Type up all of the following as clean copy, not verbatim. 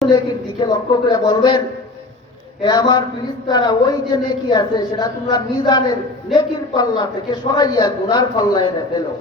নেকির দিকে লক্ষ্য করে বলবেন, হে আমার ফেরেশতারা, ওই যে নেকি আছে সেটা তোমরা মিজানের নেকির পাল্লা থেকে সরাইয়া গুনার পাল্লায় এনে ফেলো।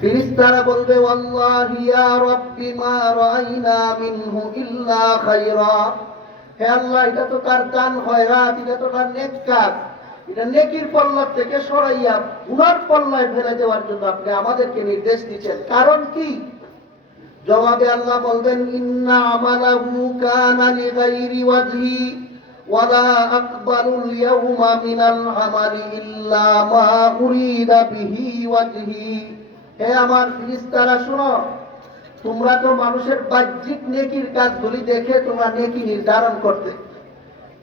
ফেরেশতারা বলবে, ওয়াল্লাহি ইয়া রাব্বি মা রাআইনা মিনহু ইল্লা খায়রা। হে আল্লাহ, এটা তো তার দান খয়রাত, এটা তো তার নেক কাজ, এটা নেকির পাল্লা থেকে সরাইয়া গুনার পাল্লায় ফেলে দেওয়ার জন্য আপনি আমাদেরকে নির্দেশ দিচ্ছেন, কারণ কি? জবাবে আল্লাহ বলবেন, ইন্না আমালাহু কানা লিগাইরি ওয়াজহি ওয়ালা আকবালুল ইয়াউমা মিনাল আমালি ইল্লা মা উরিদা বিহি ওয়াজহি। হে আমার ফেরেশতারা, শোনো, তোমরা তো মানুষের বাহ্যিক নেকির কাজগুলি দেখে তোমরা নেকি নির্ধারণ করতে,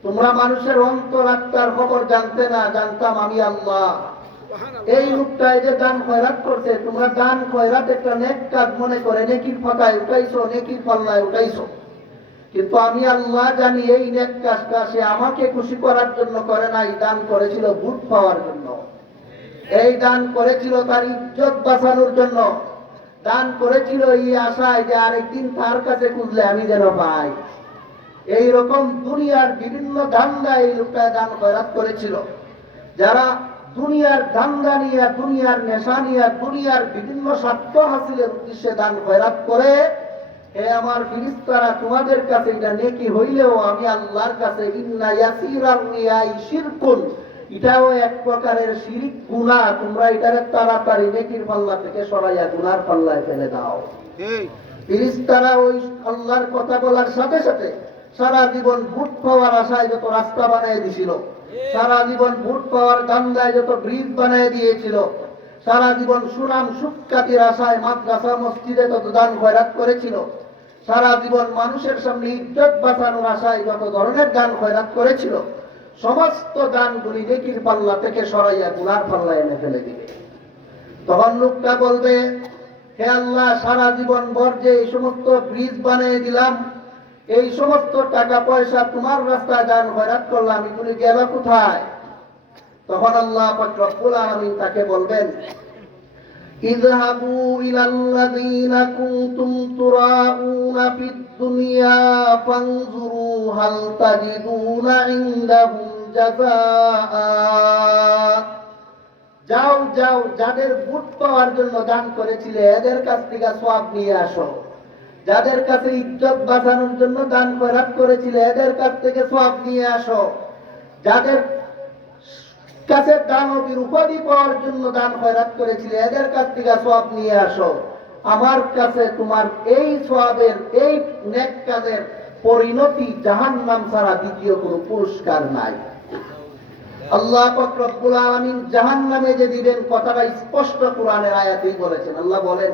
তোমরা মানুষের অন্তর আত্মার খবর জানতে না, জানতাম আমি আল্লাহ। এই লোকটা এই যে দান খয়রাত করছে, তোমরা দান খয়রাত একটা নেক কাজ মনে করে নেকির পাতায় উঠাইছো, নেকির পাল্লায় উঠাইছো, কিন্তু আমি আল্লাহ জানি এই নেক কাজটা সে আমাকে খুশি করার জন্য করে নাই, দান করেছিল ভোট পাওয়ার জন্য, এই দান করেছিল তার ইজ্জত বাঁচানোর জন্য, দান করেছিল এই আশায় যে আরেকদিন তার কাছে খুঁজলে আমি যেন পাই। এইরকম দুনিয়ার বিভিন্ন ধান্দা এই লোকটা দান খয়রাত করেছিল। যারা দুনিয়ার ধান্দা নিয়ে, দুনিয়ার নেশা নিয়ে, দুনিয়ার বিভিন্ন স্বার্থ হাসিলের উদ্দেশ্যে দান খয়রাত করে, হে আমার ফেরেশতারা, তোমাদের কাছে এটা নেকি হইলেও আমি আল্লাহর কাছে ইন্না ইয়াসিরান নিয়াই শিরকুন, এটাও এক প্রকারের শিরিক গুনাহ, তোমরা এটারে তাড়াতাড়ি নেকির পাল্লা থেকে সরাইয়া গুনার পাল্লায় ফেলে দাও। ফেরেশতারা ওই আল্লাহর কথা বলার সাথে সাথে সারা জীবন ভোট পাওয়ার আশায় যত রাস্তা বানিয়ে দিছিল, সারা জীবন ভোট পাওয়ার ধান্দায় যত ব্রিজ বানিয়ে দিয়েছিল, সারা জীবন সুনাম সুখ্যাতির আশায় মাদ্রাসা মসজিদে তত দান খয়রাত করেছিল, সারা জীবন মানুষের সামনে ইজ্জত বাঁচানোর আশায় যত ধরনের দান খয়রাত করেছিল, সমস্ত দানগুলি নেকির পাল্লা থেকে সরাইয়া গুনার পাল্লায় এনে ফেলে দিবে। তখন লোকটা বলবে, হে আল্লাহ, সারা জীবন ভর যে এই সমস্ত ব্রিজ বানিয়ে দিলাম, এই সমস্ত টাকা পয়সা তোমার রাস্তায় দান খয়রাত করলাম, এগুলি গেল কোথায়? তখন আল্লাহ পাক রব্বুল আলামিন তাকে বলবেন, ইযহাবু ইলাল্লাযীনা কুনতুম তুরাউনা ফিদ দুনিয়া ফানজুরু হাল তাজিদুনা ইনদাহুম জাযাআ। যাও যাও, যাদের ভোট পাওয়ার জন্য দান করেছিলে এদের কাছ থেকে সওয়াব নিয়ে আসো, যাদের কাছে ইজ্জত বাঁচানোর জন্য দান খয়রাত করেছিলে এদের কাছ থেকে সওয়াব নিয়ে আসো, যাদের কাছে দানবীর উপাধি পাওয়ার জন্য দান খয়রাত করেছিলে এদের কাছ থেকে সওয়াব নিয়ে আসো। আমার কাছে তোমার এই সওয়াবের, এই নেক কাজের পরিণতি জাহান্নাম ছাড়া দ্বিতীয় কোনো পুরস্কার নাই। আল্লাহ পাক রব্বুল আলামিন জাহান্নামে যে দিবেন কথাটা স্পষ্ট কোরআনের আয়াতেই বলেছেন। আল্লাহ বলেন,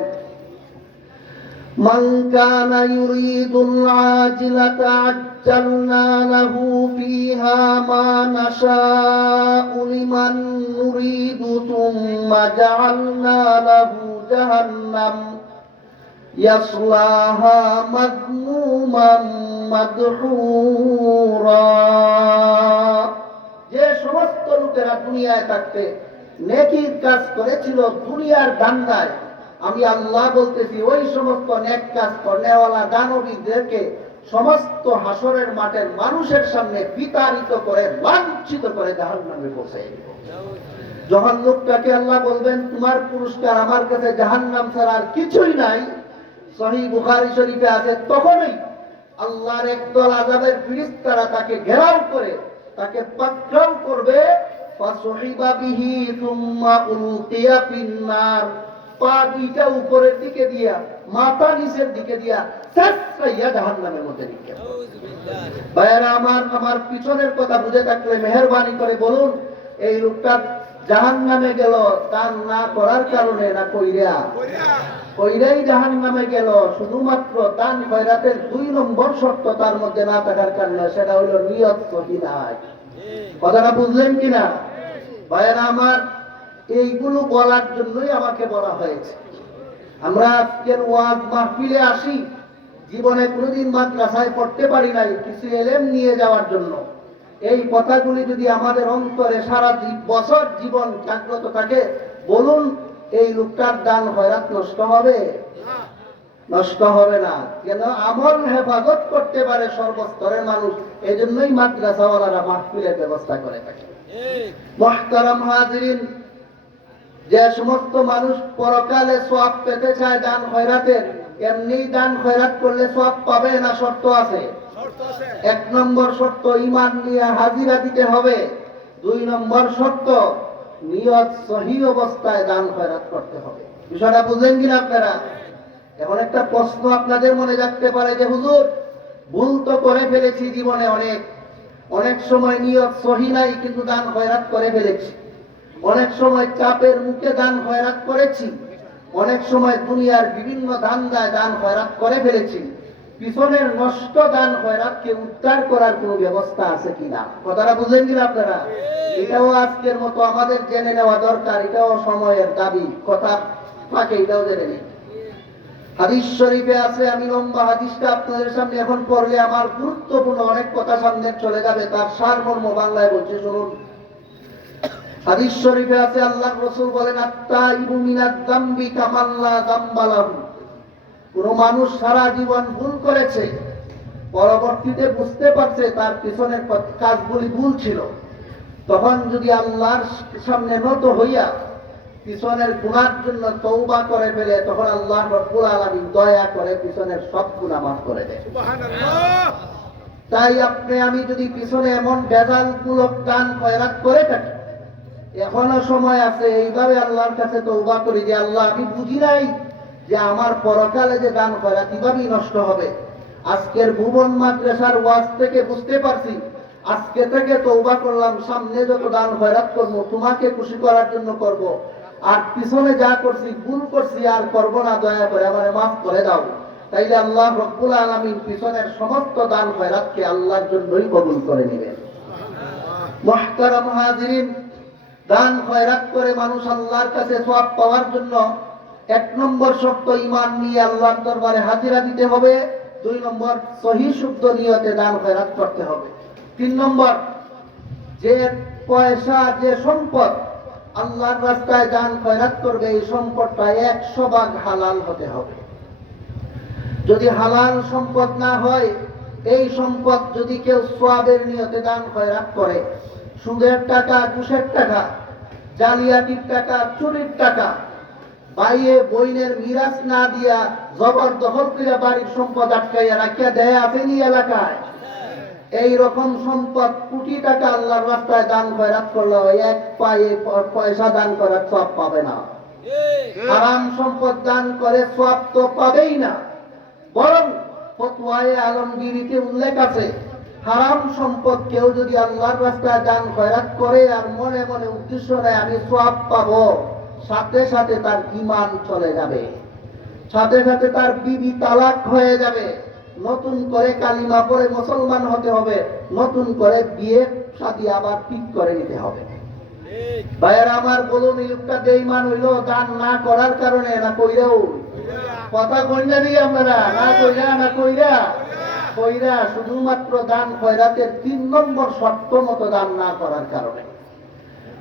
মান কানা ইউরিদুল আজিলাতা আজ্জালনা লাহু ফিহা মা নাশাউ লিমান নুরিদু সুম্মা জাআলনা লাহু জাহান্নাম ইয়াসলাহা মাযমুমান মাদহুরা। যে সমস্ত লোকেরা দুনিয়ায় থাকতে নেকির কাজ করেছিল দুনিয়ার ধান্দায়, আমি আল্লাহ বলতেছি ওই সমস্ত নেক কাজ করেওয়ালা দানবীদেরকে সমস্ত হাসরের মাঠের মানুষের সামনে বিতাড়িত করে, লাঞ্ছিত করে জাহান্নামে পৌঁছে দেব। যখন লোকটাকে আল্লাহ বলবেন, তোমার পুরস্কার আমার কাছে জাহান্নাম ছাড়া আর কিছুই নাই, সহিহ বুখারী শরীফে আছে, তখনই আল্লাহর একদল আযাবের ফেরেশতারা তাকে ঘেরাও করে, তাকে পাকড়াও করবে, ফাসহিবা বিহি সুম্মা উলকিয়া ফিন্নার, পা দুইটা উপরের দিকে দিয়া, মাথা নিচের দিকে দিয়া ছাড়াইয়া জাহান্নামের মধ্যে নিক্ষেপ। ভাইয়েরা আমার, আমার পিছনের কথা বুঝে থাকলে মেহেরবানি করে বলুন, এই লোকটা জাহান্নামে গেল দান না করার কারণে না কইরাই জাহান্নামে গেল? শুধুমাত্র দান খয়রাতের 2 নম্বর শর্ত তার মধ্যে না থাকার কারণে, সেটা হলো নিয়ত সহি নাই। কথাটা বুঝলেন কিনা? ভাইয়েরা আমার, এইগুলো বলার জন্যই আমাকে বলা হয়েছে। আমরা আজকের ওয়াজ মাহফিলে আসি, জীবনে কোনোদিন মাদ্রাসায় পড়তে পারি নাই, কিছু এলেম নিয়ে যাওয়ার জন্য। এই কথাগুলি যদি আমাদের অন্তরে সারা বছর জীবন জাগ্রত থাকে, বলুন এই লোকটার দান খয়রাত নষ্ট হবে? নষ্ট হবে না, কেন আমল হেফাজত করতে পারে সর্বস্তরের মানুষ। এই জন্যই মাদ্রাসাওয়ালারা মাহফিলের ব্যবস্থা করে থাকে। মুহতারাম হাজিরিন, যে সমস্ত মানুষ পরকালে সওয়াব পেতে চায় দান খয়রাতের, এমনি দান খয়রাত করলে সওয়াব পাবে না? শর্ত আছে। এক নম্বর শর্ত, ঈমান নিয়ে হাজিরা দিতে হবে। দুই নম্বর শর্ত, নিয়ত সহি অবস্থায় দান খয়রাত করতে হবে। বিষয়টা বুঝেন কিনা আপনারা? এখন একটা প্রশ্ন আপনাদের মনে জাগতে পারে যে হুজুর, ভুল তো করে ফেলেছি জীবনে, অনেক সময় নিয়ত সহি নাই কিন্তু দান খয়রাত করে ফেলেছি, অনেক সময় চাপের মুখে দান খয়রাত করেছি, অনেক সময় দুনিয়ার বিভিন্ন ধান্দায় দান খয়রাত করে ফেলেছি। পিছনের নষ্ট দান খয়রাতকে উদ্ধার করার কোন ব্যবস্থা আছে কিনা? কথাটা বুঝলেন কিনা আপনারা? এটাও আজকের মতো আমাদের জেনে নেওয়া দরকার, এটাও সময়ের দাবি। কথা ফাঁকে এটাও জেনে নিই। হাদিস শরীফে আছে, আমি লম্বা হাদিসটা আপনাদের সামনে এখন পড়লে আমার গুরুত্বপূর্ণ অনেক কথা সামনে চলে যাবে, তার সারমর্ম বাংলায় বলছে, শুনুন। হাদিস শরীফে আছে, আল্লাহর রাসূল বলেন, আত-তাইবু মিনাজ যামবি কামান লা যামবা লাহু। কোন মানুষ সারা জীবন ভুল করেছে, পরবর্তীতে বুঝতে পারছে তার পিছনের কাজগুলি ভুল ছিল, তখন যদি আল্লাহর সামনে নত হইয়া পিছনের গুনার জন্য তওবা করে ফেলে, তখন আল্লাহ রাব্বুল আলামিন দয়া করে পিছনের সব গুনাহ মাফ করে দেয়। সুবহানাল্লাহ। তাই আপনি আমি যদি পিছনে এমন বেজালমূলক দান খয়রাত করে থাকি, এখনো সময় আছে, এইভাবে আল্লাহর কাছে তওবা করি যে আল্লাহ, আমি বুঝি নাই যে আমার পরকালে যে দান খয়রাত এভাবেই নষ্ট হবে। আজকের ভুবন মাদ্রাসার ওয়াজ থেকে বুঝতে পারছি, আজকে থেকে তওবা করলাম, সামনে যত দান খয়রাত করবো তোমাকে খুশি করার জন্য করব, আর পিছনে যা করছি ভুল করছি আর করব না, দয়া করে আমারে মাফ করে দাও। তাইলে আল্লাহ রাব্বুল আলামিন পিছনের সমস্ত দান খয়রাতকে আল্লাহর জন্যই কবুল করে নেবেন। মুহতারাম হাজিরিন, দান খয়রাত করে মানুষ আল্লাহর কাছে সওয়াব পাওয়ার জন্য এক নম্বর শর্ত, ঈমান নিয়ে আল্লাহর দরবারে হাজিরা দিতে হবে। দুই নম্বর, সহি শুদ্ধ নিয়তে দান খয়রাত করতে হবে। তিন নম্বর, যে পয়সা, যে সম্পদ আল্লাহর রাস্তায় দান খয়রাত করবে, এই সম্পদটা 100 ভাগ হালাল হতে হবে। যদি হালাল সম্পদ না হয়, এই সম্পদ যদি কেউ সওয়াবের নিয়তে দান খয়রাত করে, সুদের টাকা, ঘুষের টাকা, জালিয়াতির টাকা, চুরির টাকা, ভাইয়ে বইনের মিরাজ না দিয়া জবরদখল করে বাড়ির সম্পদ আটকাইয়া রাখিয়া দেয় আপনি এলাকায়, এই রকম সম্পদ কোটি টাকা আল্লাহর রাস্তায় দান খয়রাত করলে এক পায়ে পয়সা দান করার সওয়াব পাবে না। হারাম সম্পদ দান করে সওয়াব তো পাবেই না, বরং ফতোয়ায়ে আলমগীরিতে উল্লেখ আছে, হারাম সম্পদ কেউ যদি আল্লাহর রাস্তায় দান খয়রাত করে আর মনে মনে উদ্দেশ্য নেয় আমি সওয়াব পাবো, সাথে সাথে তার ঈমান চলে যাবে, সাথে সাথে তার বিবি তালাক হয়ে যাবে, নতুন করে কালিমা পড়ে মুসলমান হতে হবে, নতুন করে বিয়ে শাদী আবার ঠিক করে নিতে হবে। ভাইয়েরা আমার, বলুন, এই লোকটা বেঈমান হইল দান না করার কারণে না কইরাও? কথা কইনা দিই আপনারা, না কইরা না কইরা শুধুমাত্র দান খয়রাতের 3 নম্বর শর্ত মতো দান না করার কারণে।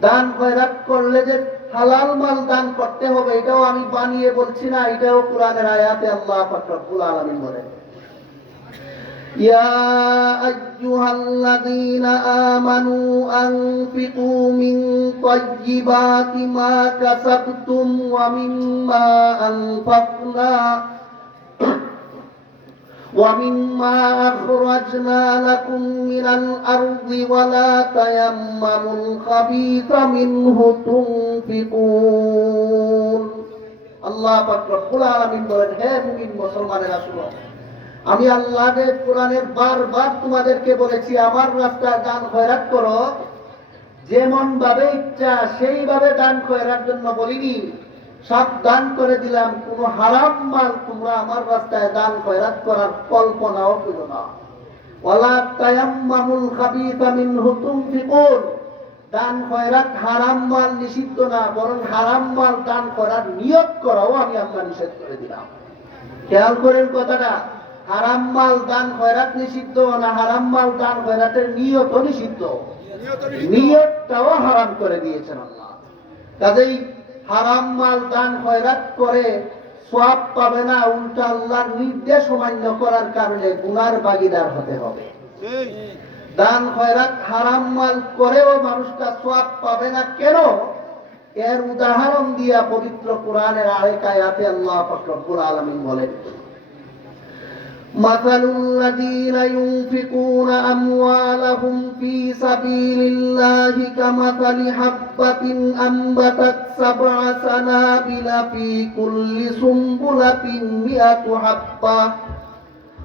দান খয়রাত করলে যে হালাল মাল দান করতে হবে, এটাও আমি বানিয়ে বলছি না, এটাও কোরআনের আয়াতে আল্লাহ পাক রব্বুল আলামিন বলেন, ইয়া আইয়ুহাল্লাযীনা আমানু আনফিকু মিন তাইয়্যিবাতি মা কাসাবতুম ওয়া মিম্মা আনফাকনা وَمِمَّا أَخْرَجْنَا لَكُم مِّنَ الْأَرْضِ وَلَا تَيَمَّمُوا الْخَبِيثَ مِنْهُ تُنْفِقُونَ। আল্লাহ পাক রব্বুল আলামিন বলেন, হে মুমিন মুসলমানেরা শুনো, আমি আল্লাহর কোরআনের বারবার তোমাদেরকে বলেছি আমার রাস্তায় দান খয়রাত করো, যেমন ভাবে ইচ্ছা সেইভাবে দান খয়রার জন্য বলিনি, সাবধান করে দিলাম কোন হারাম মাল তোমরা আমার রাস্তায় দান খয়রাত করার কল্পনাও করো না। ওয়ালা তায়াম্মামুল খাবিসা মিনহু তুনফিকুন, দান খয়রাত হারাম মাল নিষিদ্ধ না, বরং হারাম মাল দান করার নিয়ত করাও আমি আল্লাহ নিষেধ করে দিলাম। খেয়াল করেন কথাটা, হারাম মাল দান খয়রাত নিষিদ্ধ না, হারাম মাল দান খয়রাতের নিয়তও নিষিদ্ধ, নিয়তটাও হারাম করে দিয়েছেন আল্লাহ। কাজেই হারাম মাল দান খয়রাত করে সওয়াব পাবে না, উল্টা আল্লাহর নির্দেশ অমান্য করার কারণে গুনার ভাগীদার হতে হবে। দান খয়রাত হারাম মাল করেও মানুষটা সওয়াব পাবে না কেন? এর উদাহরণ দিয়া পবিত্র কোরআনের আরেক আয়াতে আল্লাহ পাক রব্বুল আলামিন বলেন, মাসালুল্লাযীনা ইউনফিকুনা আমওয়ালাহুম ফী সাবিলিল্লাহি কামাসালি হাববাতিন আমবাতাত সাবআ সানাবিলা ফী কুল্লি সুমবুলাতিন মিআতু হাব্বা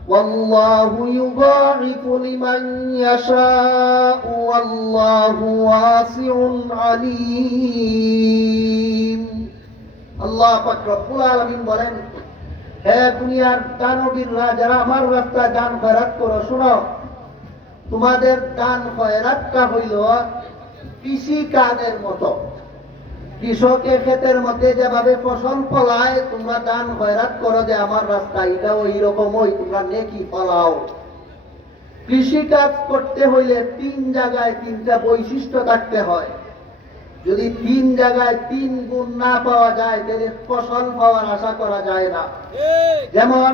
ওয়াল্লাহু ইউযাইফু লিমান ইয়াশাউ ওয়াল্লাহু ওয়াসিউন আলীম। আল্লাহ পাক রব্বুল আলামিন বলেন, হে দুনিয়ার দানবীররা, যারা আমার রাস্তায় দান খয়রাত করো, শোনো, তোমাদের দান খয়রাতটা হইল কৃষি কাজের মতো। কৃষকের ক্ষেতের মধ্যে যেভাবে ফসল ফলায়, তোমরা দান খয়রাত করো যে আমার রাস্তা, এটা ওই রকম, ওই তোমরা নেকি ফলাও। কৃষি কাজ করতে হইলে 3 জায়গায় 3টা বৈশিষ্ট্য থাকতে হয়। যদি 3 জায়গায় 3 গুণ না পাওয়া যায়, তাহলে ফসল পাওয়ার আশা করা যায় না। যেমন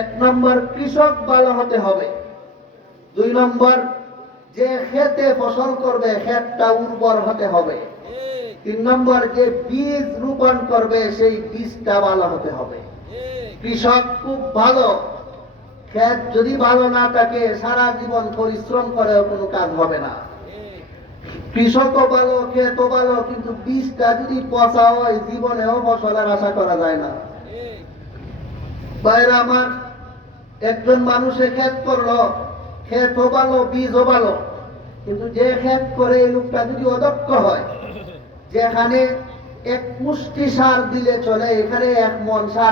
1 নম্বর, কৃষক ভালো হতে হবে। 2 নম্বর, যে খেতে ফসল করবে ক্ষেতটা উর্বর হতে হবে। 3 নম্বর, যে বীজ রোপণ করবে সেই বীজটা ভালো হতে হবে। কৃষক খুব ভালো, ক্ষেত যদি ভালো না থাকে সারা জীবন পরিশ্রম করেও কোনো কাজ হবে না। কৃষকও ভালো, ক্ষেতও ভালো, কিন্তু বীজটা যদি পচা হয় জীবনেও ফসলের আশা করা যায় না। বাইরে আমার একজন মানুষে ক্ষেত করলো, ক্ষেতও ভালো, বীজও ভালো, কিন্তু যে ক্ষেত করে এই লোকটা যদি অদক্ষ হয়, যেখানে 1 মুষ্টি সার দিলে চলে, এখানে 1 মণ সার